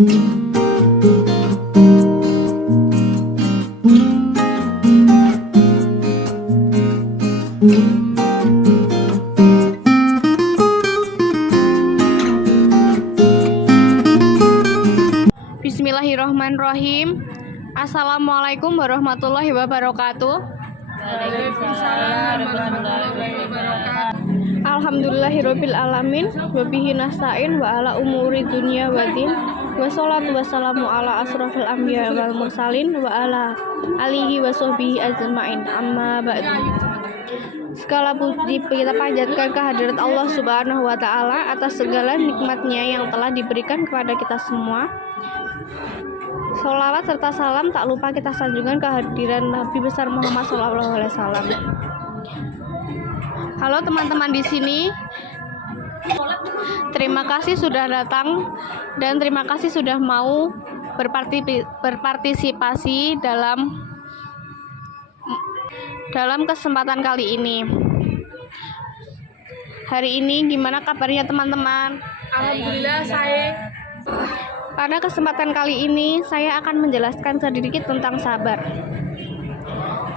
Bismillahirrahmanirrahim. Assalamualaikum warahmatullahi wabarakatuh. Waalaikumsalam warahmatullahi wabarakatuh. Alhamdulillahirabbil alamin wa bihi nasta'in wa ala umuri dunya waddin. Wassalatu wassalamu ala asrofil anbiya wal mursalin wa ala alihi wa sahbihi ajma'in. Amma ba'du. Segala puji kita panjatkan kehadirat Allah Subhanahu wa taala atas segala nikmatnya yang telah diberikan kepada kita semua. Sholawat serta salam tak lupa kita sanjungkan kehadiran Nabi besar Muhammad SAW. Halo teman-teman di sini. Terima kasih sudah datang dan terima kasih sudah mau berpartisipasi dalam kesempatan kali ini. Hari ini gimana kabarnya teman-teman? Alhamdulillah saya. Pada kesempatan kali ini saya akan menjelaskan sedikit tentang sabar.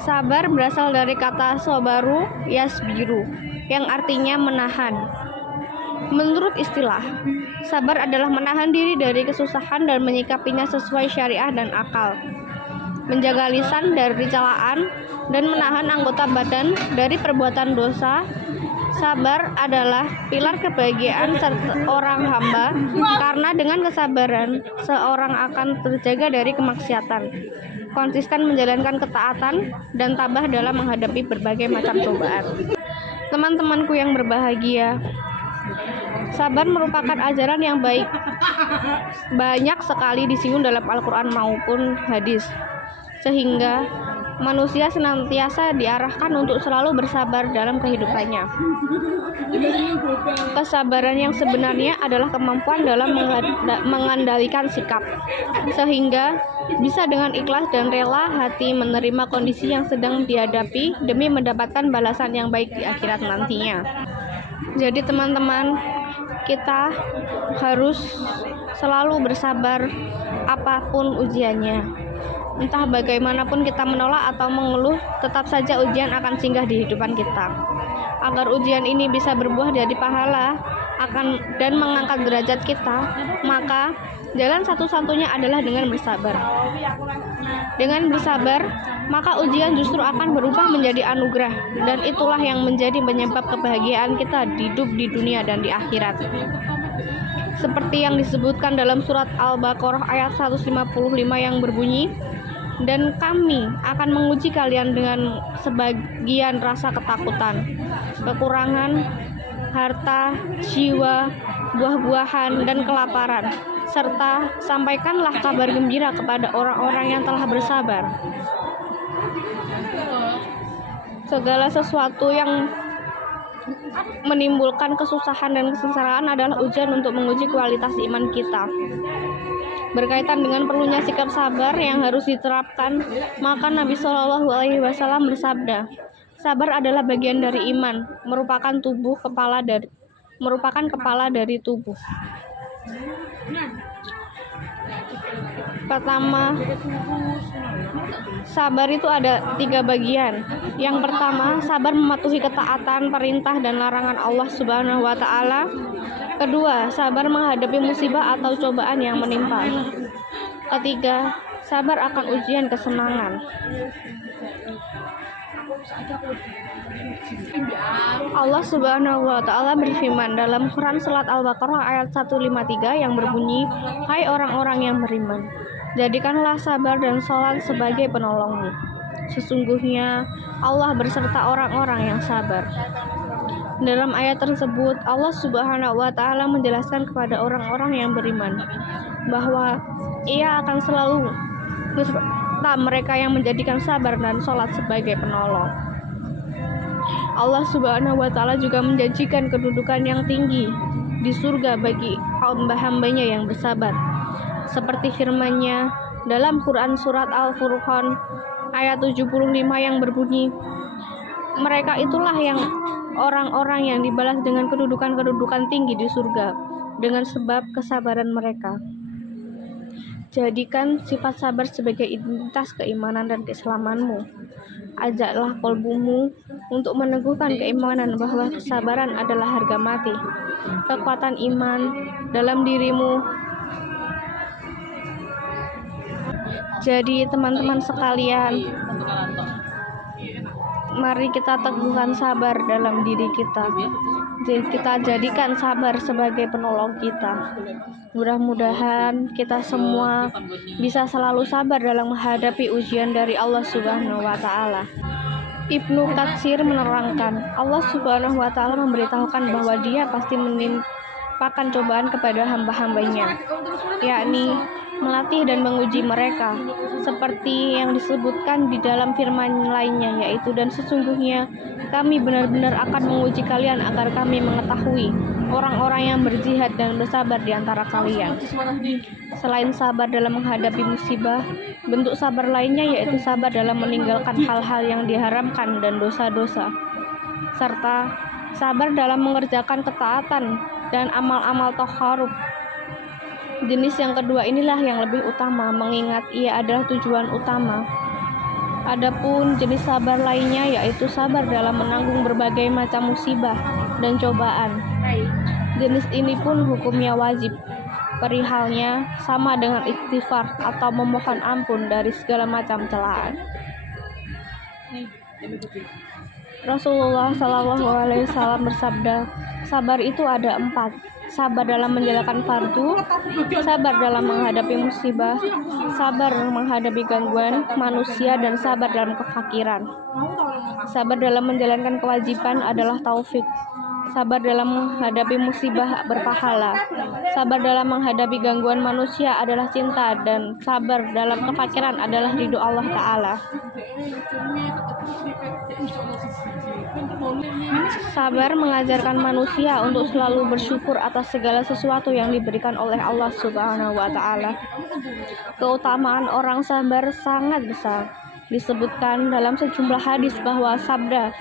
Sabar berasal dari kata sobaru yasbiru yang artinya menahan. Menurut istilah, sabar adalah menahan diri dari kesusahan dan menyikapinya sesuai syariah dan akal. Menjaga lisan dari celaan dan menahan anggota badan dari perbuatan dosa. Sabar adalah pilar kebahagiaan seorang hamba karena dengan kesabaran seorang akan terjaga dari kemaksiatan, konsisten menjalankan ketaatan, dan tabah dalam menghadapi berbagai macam cobaan. Teman-temanku yang berbahagia, sabar merupakan ajaran yang baik. Banyak sekali disinggung dalam Al-Quran maupun hadis, sehingga manusia senantiasa diarahkan untuk selalu bersabar dalam kehidupannya. Kesabaran yang sebenarnya adalah kemampuan dalam mengendalikan sikap, sehingga bisa dengan ikhlas dan rela hati menerima kondisi yang sedang dihadapi demi mendapatkan balasan yang baik di akhirat nantinya. Jadi teman-teman, kita harus selalu bersabar apapun ujiannya. Entah bagaimanapun kita menolak atau mengeluh, tetap saja ujian akan singgah di kehidupan kita. Agar ujian ini bisa berbuah jadi pahala dan mengangkat derajat kita, maka jalan satu-satunya adalah dengan bersabar. Dengan bersabar, maka ujian justru akan berubah menjadi anugerah, dan itulah yang menjadi penyebab kebahagiaan kita hidup di dunia dan di akhirat. Seperti yang disebutkan dalam surat Al-Baqarah ayat 155 yang berbunyi, dan kami akan menguji kalian dengan sebagian rasa ketakutan, kekurangan, harta, jiwa, buah-buahan, dan kelaparan, serta sampaikanlah kabar gembira kepada orang-orang yang telah bersabar. Segala sesuatu yang menimbulkan kesusahan dan kesengsaraan adalah ujian untuk menguji kualitas iman kita. Berkaitan dengan perlunya sikap sabar yang harus diterapkan, maka Nabi Shallallahu Alaihi Wasallam bersabda, sabar adalah bagian dari iman, merupakan kepala dari tubuh. Pertama, sabar itu ada 3 bagian. Yang pertama, sabar mematuhi ketaatan perintah dan larangan Allah Subhanahu wa taala. Kedua, sabar menghadapi musibah atau cobaan yang menimpa. Ketiga, sabar akan ujian kesenangan. Allah Subhanahu wa taala berfirman dalam Quran surat Al-Baqarah ayat 153 yang berbunyi, "Hai orang-orang yang beriman, jadikanlah sabar dan sholat sebagai penolongmu. Sesungguhnya Allah berserta orang-orang yang sabar." Dalam ayat tersebut, Allah Subhanahu wa taala menjelaskan kepada orang-orang yang beriman bahwa Ia akan selalu beserta mereka yang menjadikan sabar dan sholat sebagai penolong. Allah Subhanahu wa taala juga menjanjikan kedudukan yang tinggi di surga bagi hamba-hambanya yang bersabar. Seperti firman-Nya dalam Quran surat Al-Furqan ayat 75 yang berbunyi, mereka itulah yang orang-orang yang dibalas dengan kedudukan-kedudukan tinggi di surga dengan sebab kesabaran mereka. Jadikan sifat sabar sebagai identitas keimanan dan keislamanmu. Ajaklah kolbumu untuk meneguhkan keimanan bahwa kesabaran adalah harga mati. Kekuatan iman dalam dirimu. Jadi teman-teman sekalian, mari kita teguhkan sabar dalam diri kita. Jadi kita jadikan sabar sebagai penolong kita. Mudah-mudahan kita semua bisa selalu sabar dalam menghadapi ujian dari Allah Subhanahu wa Ta'ala. Ibnu Katsir menerangkan, Allah Subhanahu wa Ta'ala memberitahukan bahwa Dia pasti menimpakan cobaan kepada hamba-hambanya, yakni melatih dan menguji mereka, seperti yang disebutkan di dalam firman lainnya, yaitu dan sesungguhnya kami benar-benar akan menguji kalian agar kami mengetahui orang-orang yang berjihad dan bersabar di antara kalian. Selain sabar dalam menghadapi musibah, bentuk sabar lainnya yaitu sabar dalam meninggalkan hal-hal yang diharamkan dan dosa-dosa, serta sabar dalam mengerjakan ketaatan dan amal-amal taqarrub. Jenis yang kedua inilah yang lebih utama, mengingat ia adalah tujuan utama. Adapun jenis sabar lainnya yaitu sabar dalam menanggung berbagai macam musibah dan cobaan. Jenis ini pun hukumnya wajib. Perihalnya sama dengan istighfar atau memohon ampun dari segala macam celaan. Rasulullah SAW bersabda, sabar itu ada 4. Sabar dalam menjalankan fardu, sabar dalam menghadapi musibah, sabar menghadapi gangguan manusia, dan sabar dalam kefakiran. Sabar dalam menjalankan kewajiban adalah taufik. Sabar dalam menghadapi musibah berpahala. Sabar dalam menghadapi gangguan manusia adalah cinta, dan sabar dalam kefakiran adalah ridho Allah Ta'ala. Sabar mengajarkan manusia untuk selalu bersyukur atas segala sesuatu yang diberikan oleh Allah Subhanahu wa Ta'ala. Keutamaan orang sabar sangat besar. Disebutkan dalam sejumlah hadis bahwa sabar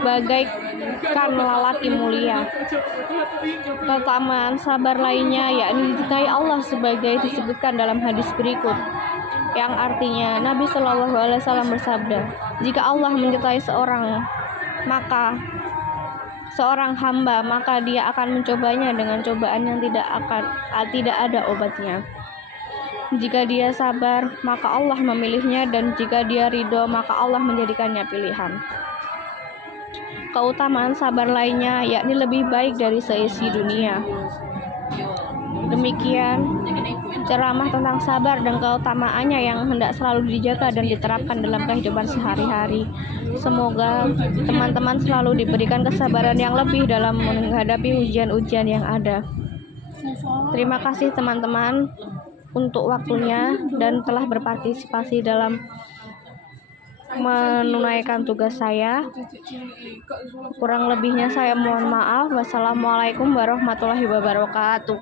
bagaikan lelaki mulia. Keutamaan sabar lainnya yakni dicintai Allah sebagai disebutkan dalam hadis berikut, yang artinya Nabi Shallallahu Alaihi Wasallam bersabda, jika Allah mencintai seorang hamba, maka Dia akan mencobanya dengan cobaan yang tidak ada obatnya. Jika dia sabar, maka Allah memilihnya, dan jika dia ridho, maka Allah menjadikannya pilihan. Keutamaan sabar lainnya yakni lebih baik dari seisi dunia. Demikian ceramah tentang sabar dan keutamaannya yang hendak selalu dijaga dan diterapkan dalam kehidupan sehari-hari. Semoga teman-teman selalu diberikan kesabaran yang lebih dalam menghadapi ujian-ujian yang ada. Terima kasih teman-teman untuk waktunya dan telah berpartisipasi dalam menunaikan tugas saya. Kurang lebihnya saya mohon maaf. Wassalamualaikum warahmatullahi wabarakatuh.